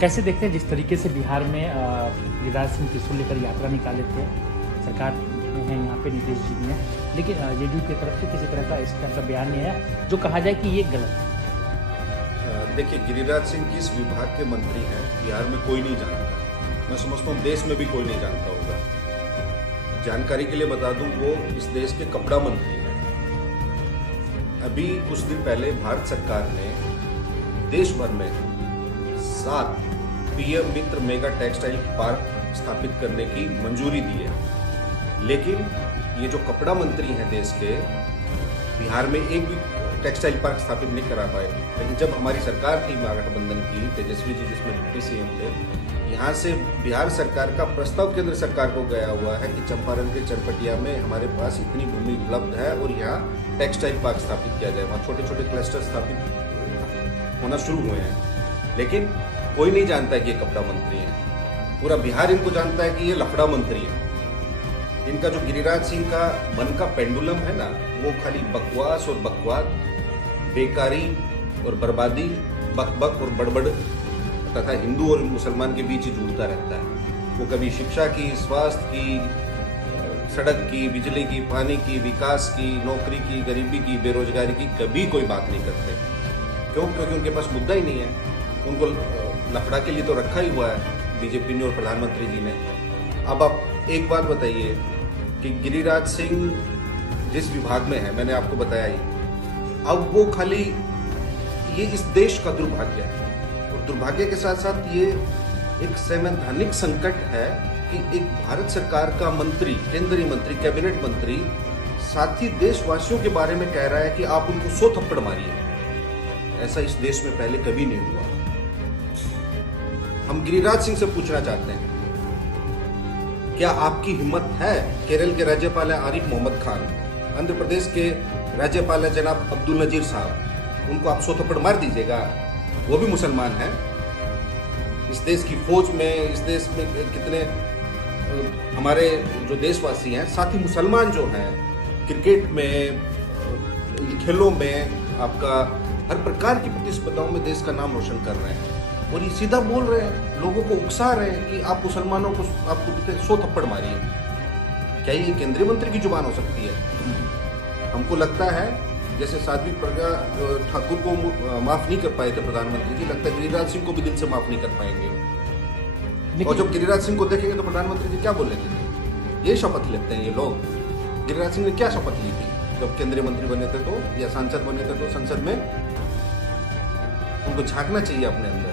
कैसे देखते हैं जिस तरीके से बिहार में गिरिराज सिंह त्रिशूल लेकर यात्रा निकाले थे, सरकार में है यहाँ पे नीतीश जी भी हैं, लेकिन जेडीयू की तरफ से किसी तरह का इस तरह का बयान नहीं है जो कहा जाए कि ये गलत है। देखिए, गिरिराज सिंह किस विभाग के मंत्री हैं बिहार में कोई नहीं जानता। मैं समझता हूँ देश में भी कोई नहीं जानता होगा। जानकारी के लिए बता दूं, वो इस देश के कपड़ा मंत्री हैं। अभी कुछ दिन पहले भारत सरकार ने देश भर में 7 पीएम मित्र मेगा टेक्सटाइल पार्क स्थापित करने की मंजूरी दी है, लेकिन ये जो कपड़ा मंत्री हैं देश के, बिहार में एक भी टेक्सटाइल पार्क स्थापित नहीं करा पाए। लेकिन जब हमारी सरकार थी महागठबंधन की, तेजस्वी जी जिसमें डिप्टी सीएम थे, यहाँ से बिहार सरकार का प्रस्ताव केंद्र सरकार को गया हुआ है कि चंपारण के चनपटिया में हमारे पास इतनी भूमि उपलब्ध है और यहाँ टेक्सटाइल पार्क स्थापित किया जाए। वहाँ छोटे छोटे क्लस्टर स्थापित होना शुरू हुए हैं, लेकिन कोई नहीं जानता कि ये कपड़ा मंत्री है। पूरा बिहार इनको जानता है कि ये लफड़ा मंत्री है। इनका जो गिरिराज सिंह का मन का पेंडुलम है ना, वो खाली बकवास और बकवाद, बेकारी और बर्बादी, बकबक और बड़बड़ तथा हिंदू और मुसलमान के बीच ही जुड़ता रहता है। वो कभी शिक्षा की, स्वास्थ्य की, सड़क की, बिजली की, पानी की, विकास की, नौकरी की, गरीबी की, बेरोजगारी की कभी कोई बात नहीं करते। क्यों? क्योंकि उनके पास मुद्दा ही नहीं है। उनको लफड़ा के लिए तो रखा ही हुआ है बीजेपी ने और प्रधानमंत्री जी ने। अब आप एक बात बताइए कि गिरिराज सिंह जिस विभाग में है, मैंने आपको बताया ही, अब वो खाली ये इस देश का दुर्भाग्य है, और दुर्भाग्य के साथ साथ ये एक संवैधानिक संकट है कि एक भारत सरकार का मंत्री, केंद्रीय मंत्री, कैबिनेट मंत्री साथ ही देशवासियों के बारे में कह रहा है कि आप उनको 100 थप्पड़ मारिए। ऐसा इस देश में पहले कभी नहीं हुआ। हम गिरिराज सिंह से पूछना चाहते हैं, क्या आपकी हिम्मत है? केरल के राज्यपाल हैं आरिफ मोहम्मद खान, आंध्र प्रदेश के राज्यपाल हैं जनाब अब्दुल नजीर साहब, उनको आप 100 थप्पड़ मार दीजिएगा? वो भी मुसलमान हैं। इस देश की फौज में, इस देश में कितने हमारे जो देशवासी हैं, साथ ही मुसलमान जो हैं, क्रिकेट में, खेलों में, आपका हर प्रकार की प्रतिस्पर्धाओं में देश का नाम रोशन कर रहे हैं, और ये सीधा बोल रहे हैं, लोगों को उकसा रहे हैं कि आप मुसलमानों को, आपको 100 थप्पड़ मारिए। क्या ये केंद्रीय मंत्री की जुबान हो सकती है? हमको लगता है जैसे साध्वी प्रज्ञा ठाकुर को माफ नहीं कर पाए थे प्रधानमंत्री जी, लगता है गिरिराज सिंह को भी दिल से माफ नहीं कर पाएंगे। और जब गिरिराज सिंह को देखेंगे तो प्रधानमंत्री जी क्या बोलेंगे? ये शपथ लेते हैं ये लोग। गिरिराज सिंह ने क्या शपथ ली थी जब केंद्रीय मंत्री बने थे तो, या सांसद बने थे तो? संसद में उनको झांकना चाहिए अपने अंदर।